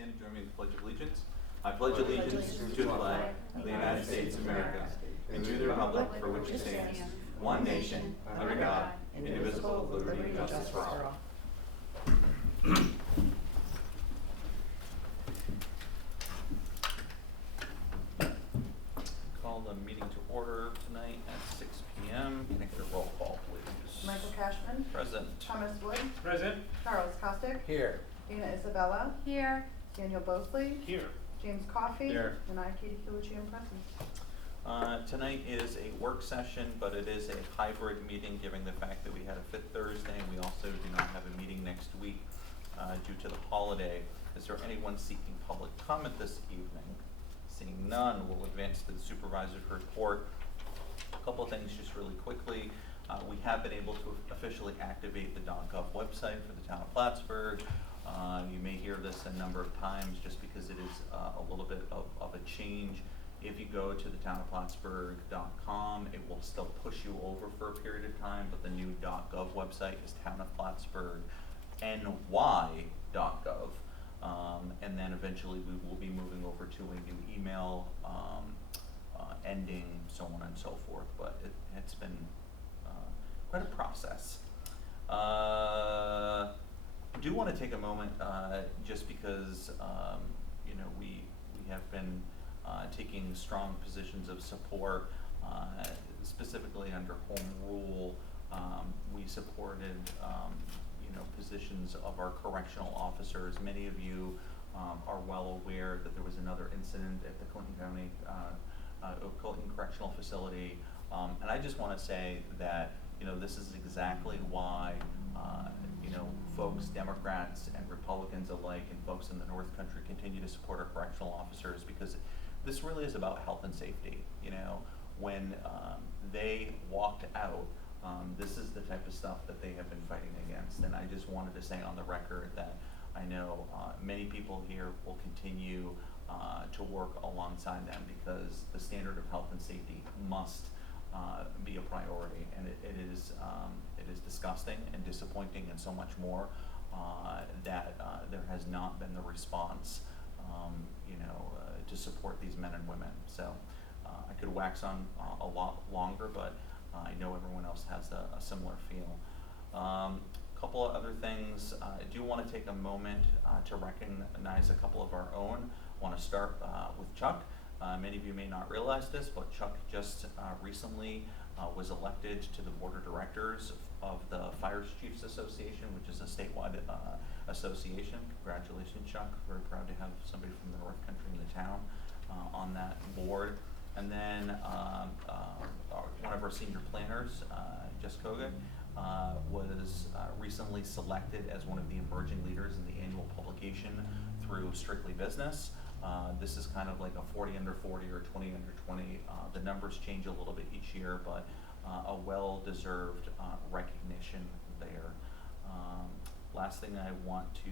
stand and join me in the Pledge of Allegiance. I pledge allegiance to the flag of the United States of America and to the republic for which it stands, one nation, under God, indivisible, with liberty and justice for all. Call the meeting to order tonight at 6 p.m. Can I get a roll call, please? Michael Cashman. Present. Thomas Wood. Present. Charles Costick. Here. Dana Isabella. Here. Daniel Bosley. Here. James Coffey. Here. And I, Katie Kilucci, am present. Tonight is a work session, but it is a hybrid meeting given the fact that we had a fifth Thursday and we also do not have a meeting next week due to the holiday. Is there anyone seeking public comment this evening? Seeing none, we'll advance to the supervisor's report. A couple of things just really quickly. We have been able to officially activate the .gov website for the town of Plattsburgh. You may hear this a number of times just because it is a little bit of a change. If you go to the townofplattsburgh.com, it will still push you over for a period of time, but the new .gov website is townofplattsburgh.ny.gov. And then eventually we will be moving over to a new email ending, so on and so forth, but it's been quite a process. I do want to take a moment just because we have been taking strong positions of support, specifically under home rule. We supported positions of our correctional officers. Many of you are well aware that there was another incident at the Clinton County Clinton Correctional Facility, and I just want to say that this is exactly why folks, Democrats and Republicans alike, and folks in the North Country continue to support our correctional officers, because this really is about health and safety. When they walked out, this is the type of stuff that they have been fighting against. And I just wanted to say on the record that I know many people here will continue to work alongside them, because the standard of health and safety must be a priority, and it is disgusting and disappointing and so much more that there has not been the response to support these men and women. So I could wax on a lot longer, but I know everyone else has a similar feel. Couple of other things. I do want to take a moment to recognize a couple of our own. I want to start with Chuck. Many of you may not realize this, but Chuck just recently was elected to the board of directors of the Fire Chiefs Association, which is a statewide association. Congratulations, Chuck. Very proud to have somebody from the North Country in the town on that board. And then one of our senior planners, Jess Koga, was recently selected as one of the emerging leaders in the annual publication through Strictly Business. This is kind of like a 40 under 40 or 20 under 20. The numbers change a little bit each year, but a well-deserved recognition there. Last thing I want to...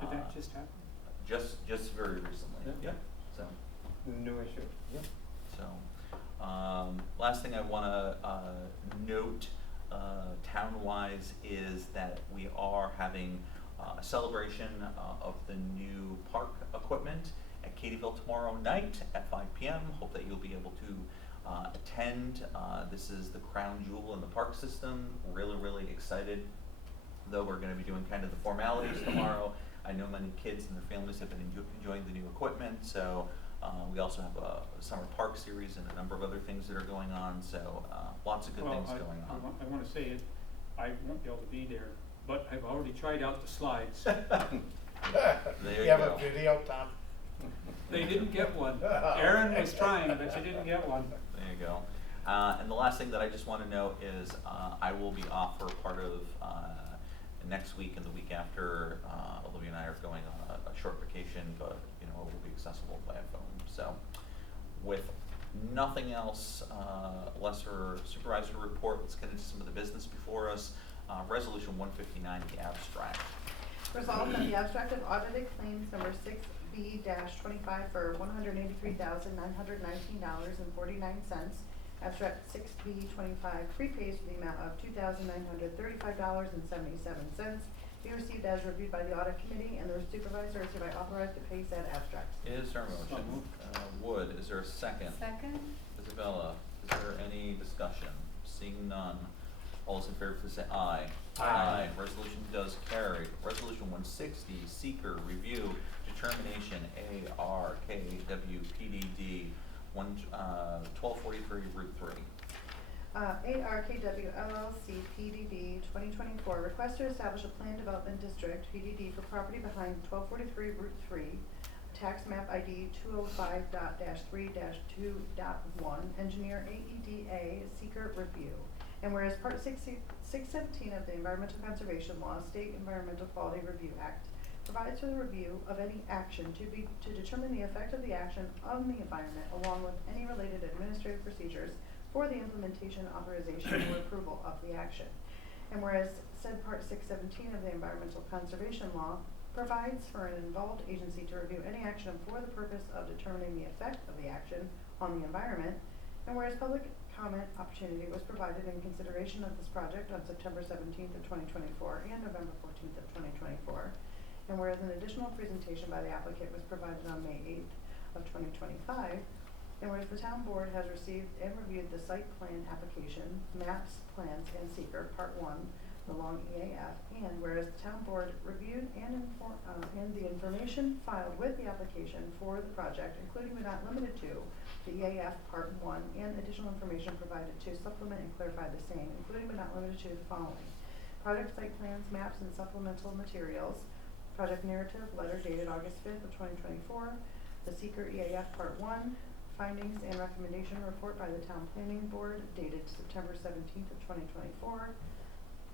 Did that just happen? Just very recently. Yeah. So. No issue. Yep. So, last thing I want to note town-wise is that we are having a celebration of the new park equipment at Katyville tomorrow night at 5 p.m. Hope that you'll be able to attend. This is the crown jewel in the park system. Really excited, though we're going to be doing kind of the formalities tomorrow. I know many kids and their families have been enjoying the new equipment, so we also have a summer park series and a number of other things that are going on, so lots of good things going on. I want to say it. I won't be able to be there, but I've already tried out the slides. There You have a video, Tom? They didn't get one. Erin was trying, but she didn't get one. There you go. And the last thing that I just want to note is I will be off for part of next week and the week after. Olivia and I are going on a short vacation, but it will be accessible via phone. So with nothing else, lesser supervisor report, let's get into some of the business before us. Resolution 159, the abstract. Resolved that the abstract of audited claims number 6B-25 for $183,919.49. Abstract 6B-25 prepays for the amount of $2,935.77 be received as reviewed by the audit committee, and the supervisor is hereby authorized to pay said abstracts. Is there a So motion? moved. Wood, is there a second? Second? Isabella, is there any discussion? Seeing none, all those in favor please say aye. Aye. Resolution does carry. Resolution 160, seeker review determination ARKWPDD 1243 Route 3. ARKW LLC PDD 2024 request to establish a planned development district PDD for property behind 1243 Route 3, tax map ID 205.3-2.1, engineer AEDA seeker review. And whereas Part 617 of the Environmental Conservation Law, State Environmental Quality Review Act, provides for the review of any action to determine the effect of the action on the environment, along with any related administrative procedures for the implementation, authorization, or approval of the action. And whereas said Part 617 of the Environmental Conservation Law provides for an involved agency to review any action for the purpose of determining the effect of the action on the environment, and whereas public comment opportunity was provided in consideration of this project on September 17th of 2024 and November 14th of 2024, and whereas an additional presentation by the applicant was provided on May 8th of 2025, and whereas the town board has received and reviewed the site plan application, maps, plans, and seeker, part 1, the long EAF, and whereas the town board reviewed and the information filed with the application for the project, including but not limited to the EAF part 1 and additional information provided to supplement and clarify the same, including but not limited to the following: project site plans, maps, and supplemental materials, project narrative, letter dated August 5th of 2024, the seeker EAF part 1, findings and recommendation report by the town planning board dated September 17th of 2024,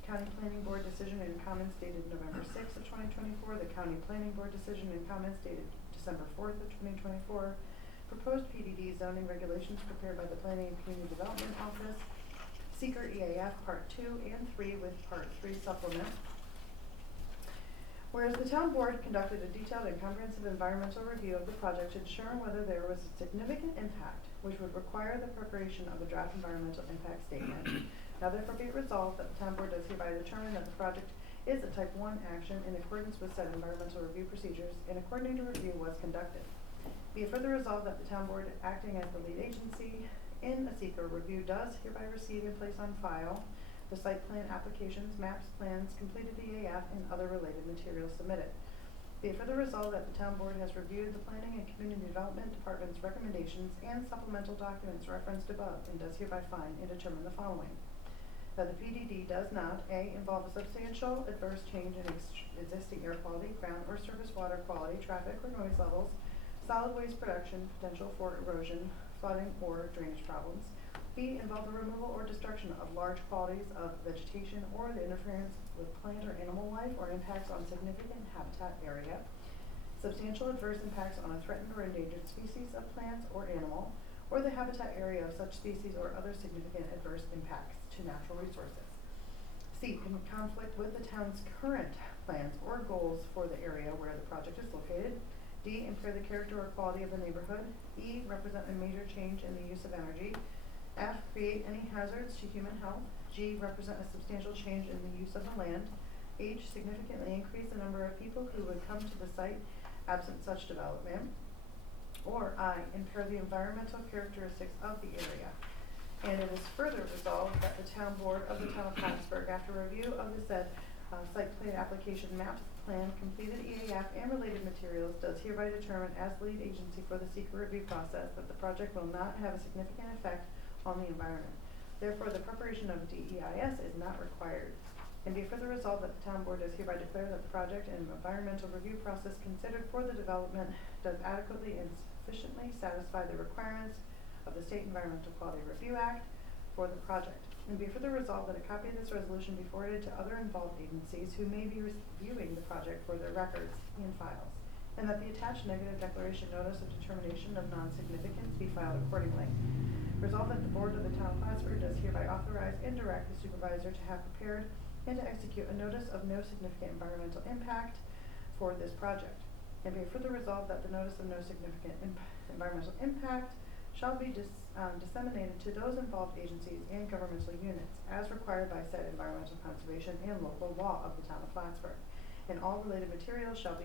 county planning board decision and comments dated November 6th of 2024, the county planning board decision and comments dated December 4th of 2024, proposed PDD zoning regulations prepared by the Planning and Community Development Office, seeker EAF part 2 and 3 with part 3 supplement. Whereas the town board conducted a detailed and comprehensive environmental review of the project to determine whether there was a significant impact which would require the preparation of a draft environmental impact statement. Now therefore be it resolved that the town board does hereby determine that the project is a type 1 action in accordance with said environmental review procedures, and a coordinated review was conducted. Be it further resolved that the town board, acting as the lead agency in a seeker review, does hereby receive and place on file the site plan applications, maps, plans, completed EAF, and other related materials submitted. Be it further resolved that the town board has reviewed the Planning and Community Development Department's recommendations and supplemental documents referenced above, and does hereby find and determine the following: that the PDD does not A, involve a substantial adverse change in existing air quality, ground or surface water quality, traffic or noise levels, solid waste production, potential for erosion, flooding, or drainage problems. B, involve the removal or destruction of large quantities of vegetation or the interference with plant or animal life or impacts on significant habitat area. Substantial adverse impacts on a threatened or endangered species of plants or animal, or the habitat area of such species or other significant adverse impacts to natural resources. C, in conflict with the town's current plans or goals for the area where the project is located. D, impair the character or quality of the neighborhood. E, represent a major change in the use of energy. F, create any hazards to human health. G, represent a substantial change in the use of the land. H, significantly increase the number of people who would come to the site absent such development. Or I, impair the environmental characteristics of the area. And it is further resolved that the town board of the town of Plattsburgh, after review of the said site plan application, maps, plan, completed EAF, and related materials, does hereby determine as lead agency for the seeker review process that the project will not have a significant effect on the environment. Therefore, the preparation of DEIS is not required. And be further resolved that the town board does hereby declare that the project and environmental review process considered for the development does adequately and sufficiently satisfy the requirements of the State Environmental Quality Review Act for the project. And be further resolved that a copy of this resolution be forwarded to other involved agencies who may be reviewing the project for their records and files, and that the attached negative declaration notice of determination of non-significance be filed accordingly. Resolved that the board of the town of Plattsburgh does hereby authorize and direct the supervisor to have prepared and to execute a notice of no significant environmental impact for this project. And be further resolved that the notice of no significant environmental impact shall be disseminated to those involved agencies and governmental units as required by said environmental conservation and local law of the town of Plattsburgh. and all related materials shall be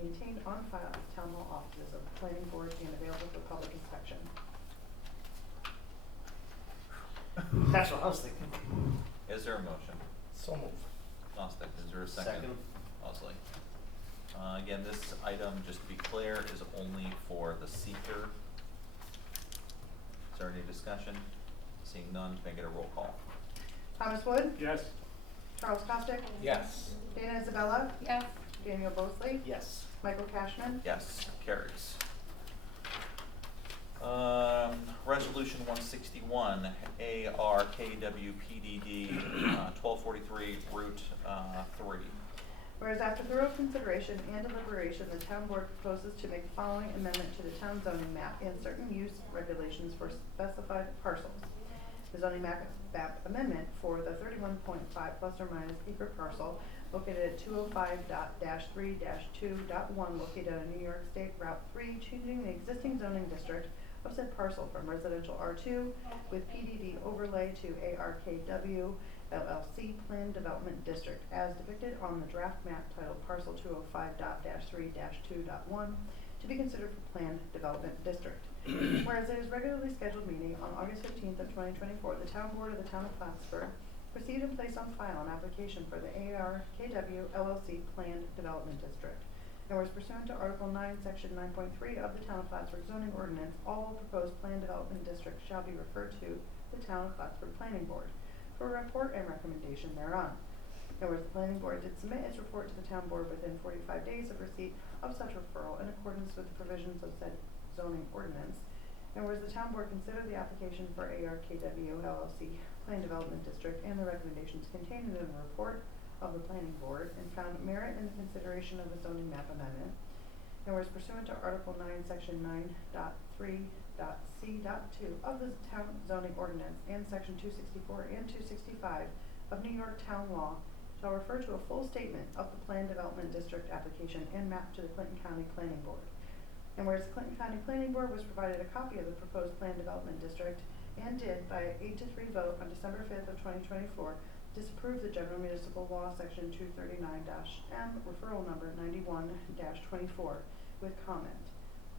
maintained on file at the Town Hall offices of the Planning Board and available for public inspection. That's what I was thinking. Is there a motion? So moved. Nostick, is there a second? Second. Mosley. Again, this item, just to be clear, is only for the seeker. Is there any discussion? Seeing none, can I get a roll call? Thomas Wood, Yes. Charles Costick, Yes. Dana Isabella, Yes. Daniel Bosley, Yes. Michael Cashman, Yes, carries. Resolution 161, ARKWPDD 1243 Route 3. whereas after thorough consideration and deliberation, the town board proposes to make the following amendment to the town zoning map and certain use regulations for specified parcels. The zoning map amendment for the 31.5 plus or minus acre parcel located at 205.3-2.1 located on New York State Route 3, changing the existing zoning district of said parcel from residential R2 with PDD overlay to ARKW LLC Planned Development District as depicted on the draft map titled Parcel 205.3-2.1 to be considered for Planned Development District. Whereas at its regularly scheduled meeting on August 15th of 2024, the Town Board of the Town of Plattsburgh received and placed on file an application for the ARKW LLC Planned Development District. And whereas pursuant to Article 9, Section 9.3 of the Town of Plattsburgh zoning ordinance, all proposed planned development districts shall be referred to the Town of Plattsburgh Planning Board for a report and recommendation thereon. And whereas the Planning Board did submit its report to the Town Board within 45 days of receipt of such referral in accordance with the provisions of said zoning ordinance, and whereas the Town Board considered the application for ARKW LLC Planned Development District and the recommendations contained in the report of the Planning Board and found merit in the consideration of the zoning map amendment, and whereas pursuant to Article 9, Section 9.3.c.2 of the Town Zoning Ordinance and Section 264 and 265 of New York Town Law shall refer to a full statement of the Planned Development District application and map to the Clinton County Planning Board. And whereas the Clinton County Planning Board was provided a copy of the proposed Planned Development District and did, by an 8-3 vote on December 5th of 2024, disapprove the General Municipal Law Section 239-M, referral number 91-24, with comment.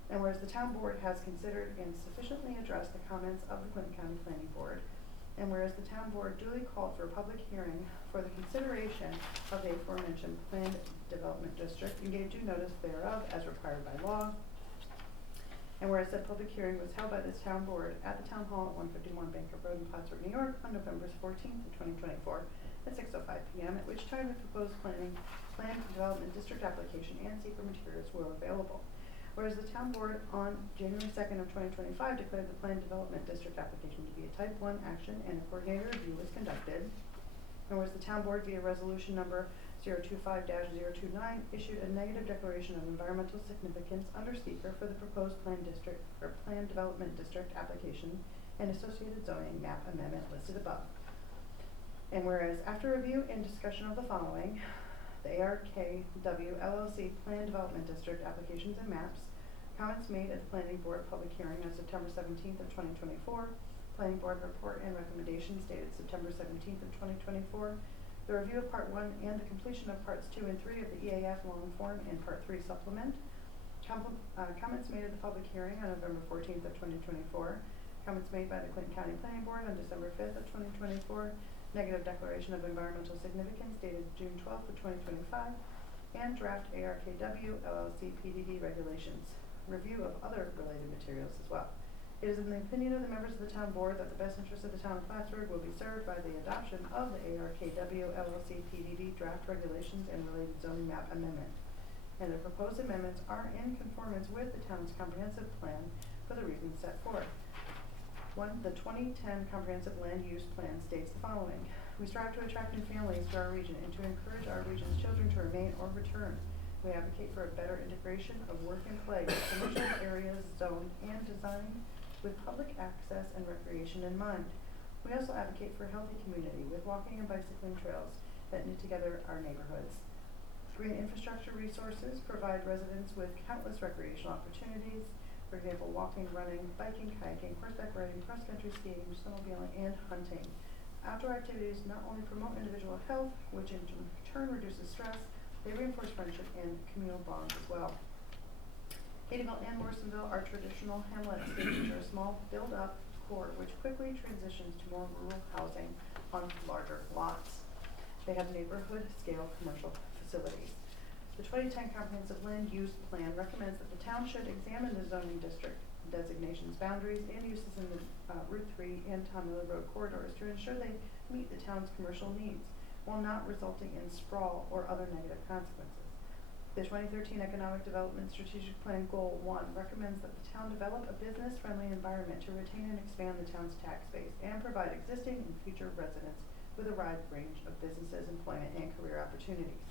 And whereas the Town Board has considered and sufficiently addressed the comments of the Clinton County Planning Board, and whereas the Town Board duly called for a public hearing for the consideration of the aforementioned Planned Development District and gave due notice thereof as required by law, and whereas said public hearing was held by this Town Board at the Town Hall at 151 Bankers Road in Plattsburgh, New York on November 14th of 2024 at 6:05 p.m., at which time the proposed Planned Development District application and secret materials were available. Whereas the Town Board on January 2nd of 2025 declared the Planned Development District application to be a Type 1 action and a coordinated review was conducted. And whereas the Town Board via resolution number 025-029 issued a negative declaration of environmental significance under seeker for the proposed Planned Development District application and associated zoning map amendment listed above. And whereas after review and discussion of the following, the ARKW LLC Planned Development District applications and maps, comments made at the Planning Board public hearing on September 17th of 2024, Planning Board report and recommendations dated September 17th of 2024, the review of Part 1 and the completion of Parts 2 and 3 of the EAF long form and Part 3 supplement, comments made at the public hearing on November 14th of 2024, comments made by the Clinton County Planning Board on December 5th of 2024, negative declaration of environmental significance dated June 12th of 2025, and draft ARKW LLC PDD regulations, review of other related materials as well. It is in the opinion of the members of the Town Board that the best interest of the Town of Plattsburgh will be served by the adoption of the ARKW LLC PDD draft regulations and related zoning map amendment. And the proposed amendments are in conformance with the town's comprehensive plan for the reasons set forth. 1. The 2010 Comprehensive Land Use Plan states the following. We strive to attract new families to our region and to encourage our region's children to remain or return. We advocate for a better integration of work and play with commercial areas zoned and designed with public access and recreation in mind. We also advocate for a healthy community with walking and bicycling trails that knit together our neighborhoods. Green infrastructure resources provide residents with countless recreational opportunities, for example, walking, running, biking, kayaking, horseback riding, cross-country skiing, snowmobiling, and hunting. Outdoor activities not only promote individual health, which in turn reduces stress, They reinforce friendship and communal bonds as well. Haydenville and Morrisonville are traditional hamlets. They feature a small build-up core which quickly transitions to more rural housing on larger lots. They have neighborhood-scale commercial facilities. The 2010 Comprehensive Land Use Plan recommends that the town should examine the zoning district designations, boundaries, and uses in the Route 3 and Tom Miller Road corridors to ensure they meet the town's commercial needs while not resulting in sprawl or other negative consequences. The 2013 Economic Development Strategic Plan Goal 1 recommends that the town develop a business-friendly environment to retain and expand the town's tax base and provide existing and future residents with a wide range of businesses, employment, and career opportunities.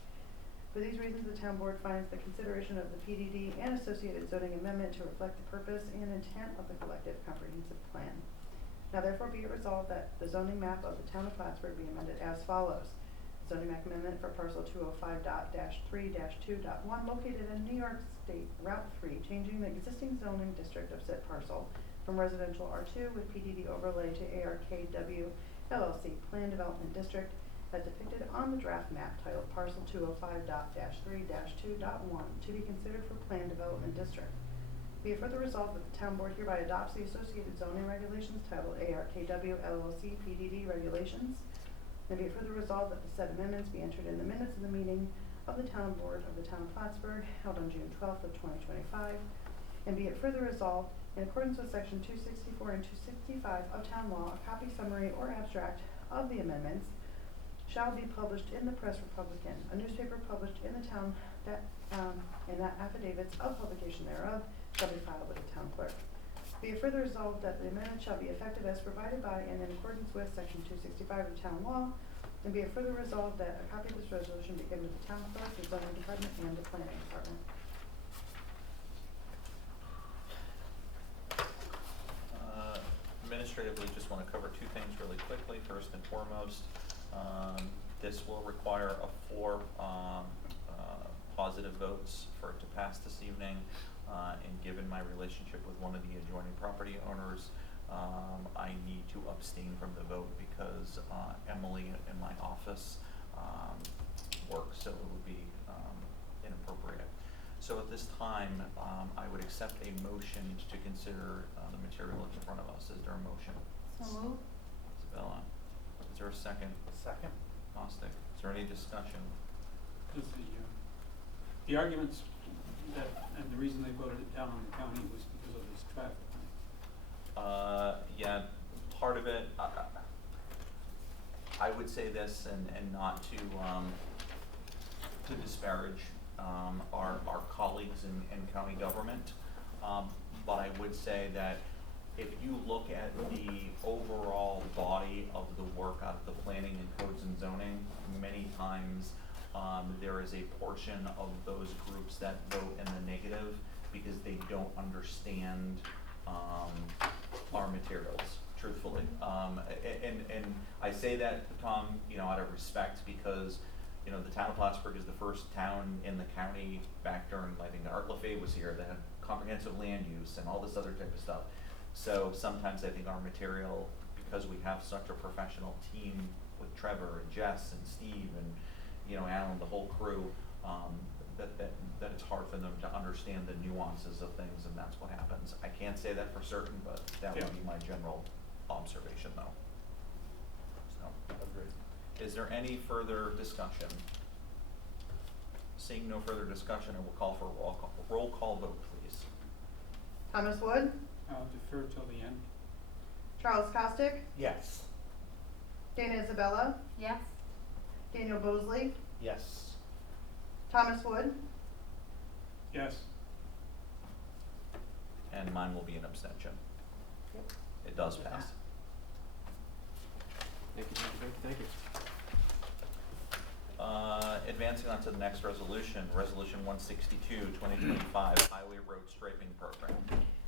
For these reasons, the town board finds the consideration of the PDD and associated zoning amendment to reflect the purpose and intent of the collective comprehensive plan. Now therefore be it resolved that the zoning map of the town of Plattsburgh be amended as follows. Zoning map amendment for parcel 205.3-2.1 located in New York State Route 3, changing the existing zoning district of said parcel from residential R2 with PDD overlay to ARKW LLC Plan Development District as depicted on the draft map titled parcel 205.3-2.1 to be considered for Plan Development District. Be it further resolved that the town board hereby adopts the associated zoning regulations titled ARKW LLC PDD Regulations. And be it further resolved that the said amendments be entered in the minutes of the meeting of the town board of the town of Plattsburgh held on June 12th of 2025. And be it further resolved, in accordance with section 264 and 265 of town law, a copy, summary, or abstract of the amendments shall be published in the Press Republican, a newspaper published in the town that, and that affidavits of publication thereof shall be filed with the town clerk. Be it further resolved that the amendment shall be effective as provided by and in accordance with section 265 of town law, and be it further resolved that a copy of this resolution be given to the town clerk, the zoning department, and the planning department. Administratively, just want to cover two things really quickly. First and foremost, this will require a 4 positive votes for it to pass this evening. And given my relationship with one of the adjoining property owners, I need to abstain from the vote because Emily in my office works, so it would be inappropriate. So at this time, I would accept a motion to consider the material in front of us. Is there a motion? So moved. Isabella. Is there a second? Second. Bostic. Is there any discussion? Is the arguments that, and the reason they voted it down on the county was because of this traffic, right? Yeah, part of it, I would say this and not to disparage our colleagues in county government, but I would say that if you look at the overall body of the work of the planning and codes and zoning, many times there is a portion of those groups that vote in the negative because they don't understand our materials, truthfully. And I say that, Tom, out of respect because, the town of Plattsburgh is the first town in the county back during, I think, Art LaFave was here that had comprehensive land use and all this other type of stuff. So sometimes I think our material, because we have such a professional team with Trevor and Jess and Steve and, Alan, the whole crew, that it's hard for them to understand the nuances of things, and that's what happens. I can't say that for certain, but that would be my general observation, though. So, Agreed. is there any further discussion? Seeing no further discussion, I will call for a roll call vote, please. Thomas Wood, I'll defer till the end. Charles Costick, Yes. Dana Isabella, Yes. Daniel Bosley, Yes. Thomas Wood, Yes. And mine will be an abstention. Yep. It does pass. Thank you, thank you. Advancing on to the next resolution, Resolution 162, 2025, Highway Road Striping Program.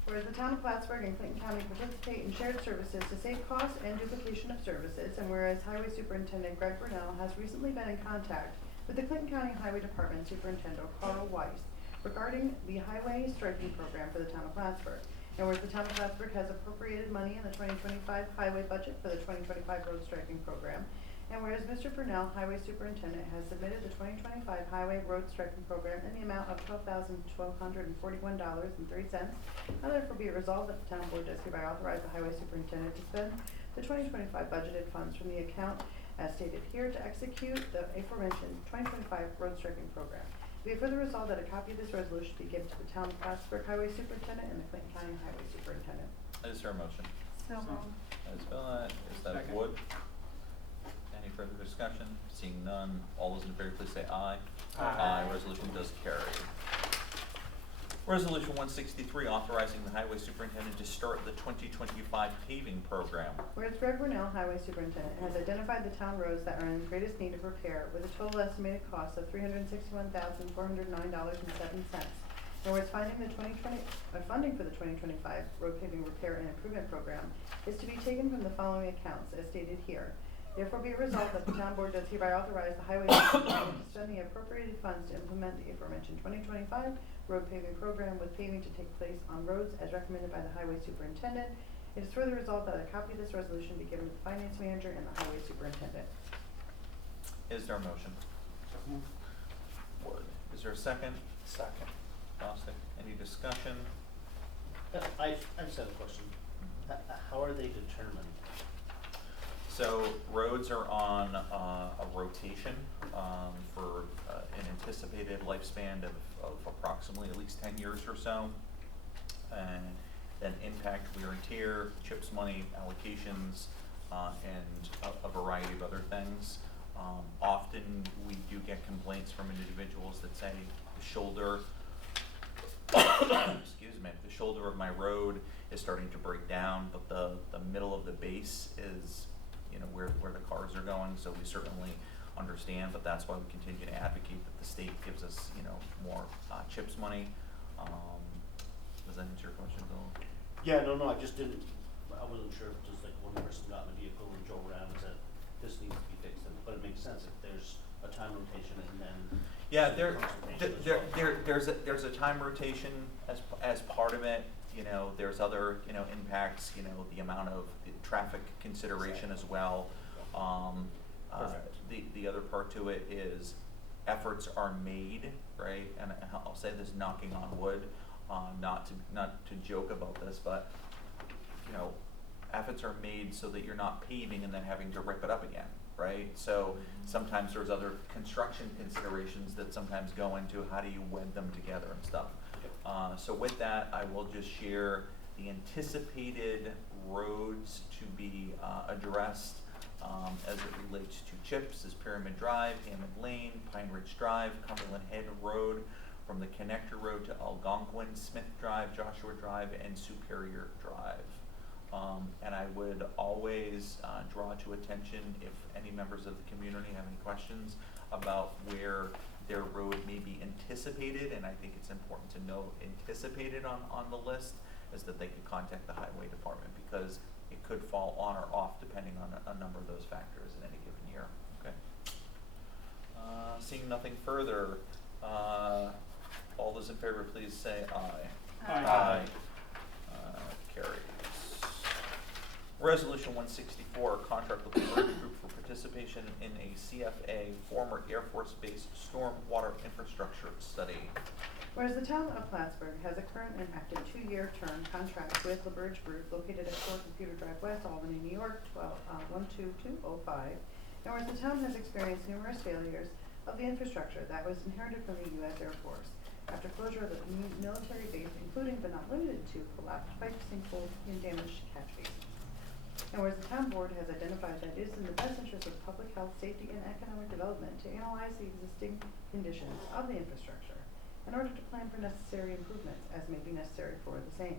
whereas the town of Plattsburgh and Clinton County participate in shared services to save costs and duplication of services, and whereas Highway Superintendent Greg Brunel has recently been in contact with the Clinton County Highway Department Superintendent Carl Weiss regarding the highway striping program for the town of Plattsburgh. And whereas the town of Plattsburgh has appropriated money in the 2025 highway budget for the 2025 road striping program, And whereas Mr. Brunel, Highway Superintendent, has submitted the 2025 Highway Road Striping Program in the amount of $12,141.03, now therefore be it resolved that the Town Board does hereby authorize the Highway Superintendent to spend the 2025 budgeted funds from the account as stated here to execute the aforementioned 2025 Road Striping Program. Be it further resolved that a copy of this resolution be given to the Town of Plattsburgh Highway Superintendent and the Clinton County Highway Superintendent. Is there a motion? So So- moved. That is Villette, is that Second. Wood? Any further discussion? Seeing none, all those in favor please say aye. Aye. Resolution does carry. Resolution 163, authorizing the Highway Superintendent to start the 2025 paving program. Whereas Greg Brunel, Highway Superintendent, has identified the town roads that are in greatest need of repair with a total estimated cost of $361,409.07. And whereas funding for the 2025 road paving repair and improvement program is to be taken from the following accounts as stated here. Therefore be it resolved that the town board does hereby authorize the highway superintendent to spend the appropriated funds to implement the aforementioned 2025 road paving program with paving to take place on roads as recommended by the highway superintendent. It is further resolved that a copy of this resolution be given to the finance manager and the highway superintendent. Is there a motion? So moved. Wood. Is there a second? Second. Bostic. Any discussion? I just have a question. How are they determined? So roads are on a rotation for an anticipated lifespan of approximately at least 10 years or so. And then impact, wear and tear, CHIPS money, allocations, and a variety of other things. Often we do get complaints from individuals that say the shoulder, excuse me, the shoulder of my road is starting to break down, but the middle of the base is, you know, where the cars are going. So we certainly understand, but that's why we continue to advocate that the state gives us, you know, more CHIPS money. Does that answer your question, Bill? Yeah, no, I just didn't, I wasn't sure if just like one person got in a vehicle and drove around and said, this needs to be fixed, but it makes sense if there's a time rotation and then. Yeah, some consultation as well. there's a time rotation as part of it. You know, there's other, you know, impacts, you know, the amount of traffic consideration as well. Perfect. The other part to it is efforts are made, right? And I'll say this knocking on wood, not to joke about this, but, you know, efforts are made so that you're not paving and then having to rip it up again, right? So sometimes there's other construction considerations that sometimes go into how do you wed them together and stuff. So with that, I will just share the anticipated roads to be addressed as it relates to CHIPS is Pyramid Drive, Hammond Lane, Pine Ridge Drive, Cumberland Head Road, from the Connector Road to Algonquin, Smith Drive, Joshua Drive, and Superior Drive. And I would always draw to attention if any members of the community have any questions about where their road may be anticipated, and I think it's important to know anticipated on the list, is that they could contact the highway department because it could fall on or off depending on a number of those factors in any given year. Okay. Seeing nothing further, all those in favor please say aye. Aye. Carries. Resolution 164, contract with the Bird Group for participation in a CFA former Air Force Base storm water infrastructure study. Whereas the town of Plattsburgh has a current and active 2-year term contract with LaBerge Group located at 4 Computer Drive West, Albany, New York, 12205. And whereas the town has experienced numerous failures of the infrastructure that was inherited from the U.S. Air Force after closure of the military base, including but not limited to collapsed pipes, sinkholes, and damaged catch basins. And whereas the town board has identified that it is in the best interest of public health, safety, and economic development to analyze the existing conditions of the infrastructure in order to plan for necessary improvements as may be necessary for the same.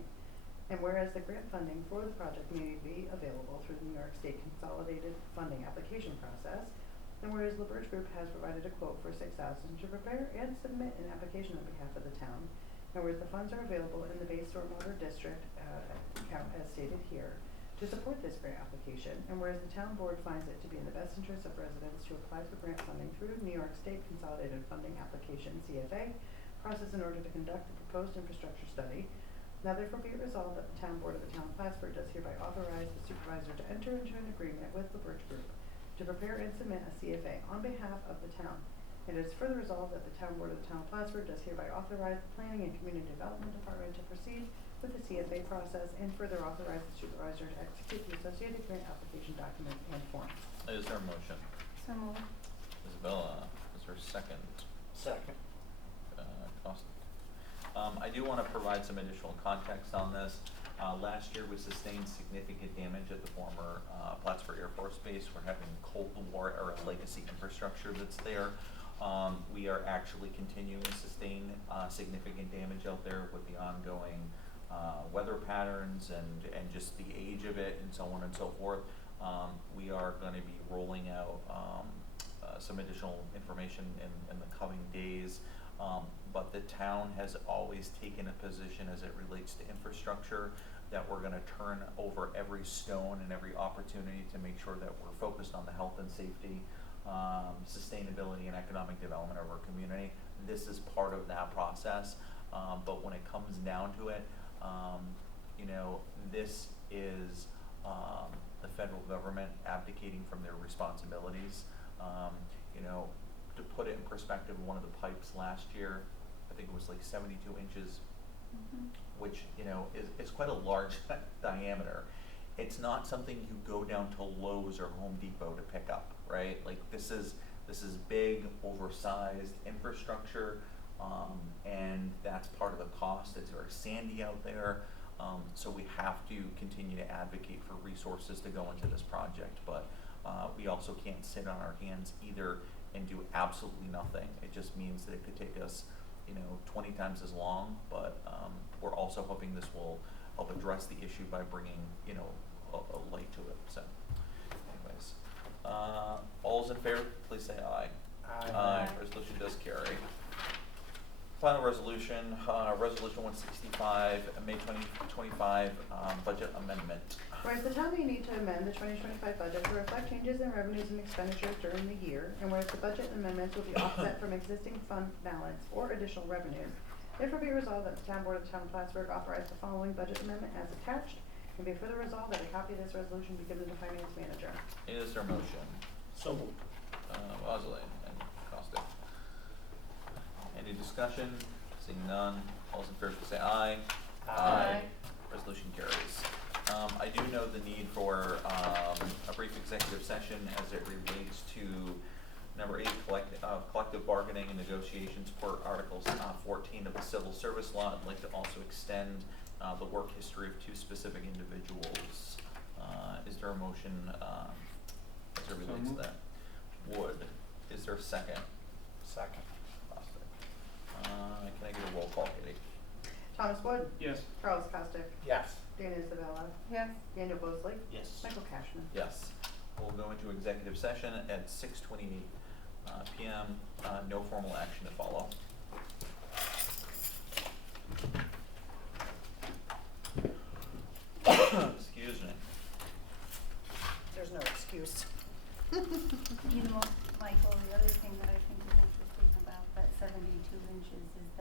And whereas the grant funding for the project may be available through the New York State Consolidated Funding Application Process, and whereas LaBerge Group has provided a quote for $6,000 to prepare and submit an application on behalf of the town, and whereas the funds are available in the base stormwater district account as stated here, to support this grant application, and whereas the town board finds it to be in the best interest of residents to apply for grant funding through New York State Consolidated Funding Application CFA process in order to conduct the proposed infrastructure study, now therefore be it resolved that the town board of the town of Plattsburgh does hereby authorize the supervisor to enter into an agreement with LaBerge Group to prepare and submit a CFA on behalf of the town. It is further resolved that the town board of the town of Plattsburgh does hereby authorize the Planning and Community Development Department to proceed with the CFA process and further authorize the supervisor to execute the associated grant application documents and forms. Is there a motion? So moved. Isabella, is there a second? Second. Costa. I do want to provide some additional context on this. Last year, we sustained significant damage at the former Plattsburgh Air Force Base. We're having Cold War era legacy infrastructure that's there. We are actually continuing to sustain significant damage out there with the ongoing weather patterns and just the age of it and so on and so forth. We are going to be rolling out some additional information in the coming days. But the town has always taken a position as it relates to infrastructure that we're going to turn over every stone and every opportunity to make sure that we're focused on the health and safety, sustainability and economic development of our community. This is part of that process. But when it comes down to it, you know, this is the federal government abdicating from their responsibilities. You know, to put it in perspective, one of the pipes last year, I think it was like 72 inches, which, you know, is quite a large diameter. It's not something you go down to Lowe's or Home Depot to pick up, right? Like this is big, oversized infrastructure, and that's part of the cost. It's very sandy out there, so we have to continue to advocate for resources to go into this project. But we also can't sit on our hands either and do absolutely nothing. It just means that it could take us, you know, 20 times as long, but we're also hoping this will help address the issue by bringing, you know, a light to it. So anyways, all those in favor, please say aye. Aye. Resolution does carry. Final resolution, resolution 165, May 2025 budget amendment. Whereas the town may need to amend the 2025 budget to reflect changes in revenues and expenditures during the year, and whereas the budget amendments will be offset from existing fund balance or additional revenues, therefore be resolved that the town board of the town of Plattsburgh authorize the following budget amendment as attached, and be further resolved that a copy of this resolution be given to the finance manager. Is there a motion? So moved. Bosley and Costa. Any discussion? Seeing none, all those in favor say aye. Aye. Resolution carries. I do know the need for a brief executive session as it relates to number 8, collective bargaining and negotiations per Articles 14 of the Civil Service Law. I'd like to also extend the work history of 2 specific individuals. Is there a motion as it relates to that? Wood. Is there a second? Second. Can I get a roll call, Katie? Thomas Wood. Yes. Charles Costick. Yes. Dana Isabella. Yes. Daniel Bosley. Yes. Michael Cashman. Yes. We'll go into executive session at 6:28 p.m. No formal action to follow. Excuse me. There's no excuse. You know, Michael, the other thing that I think is interesting about that 72 inches is that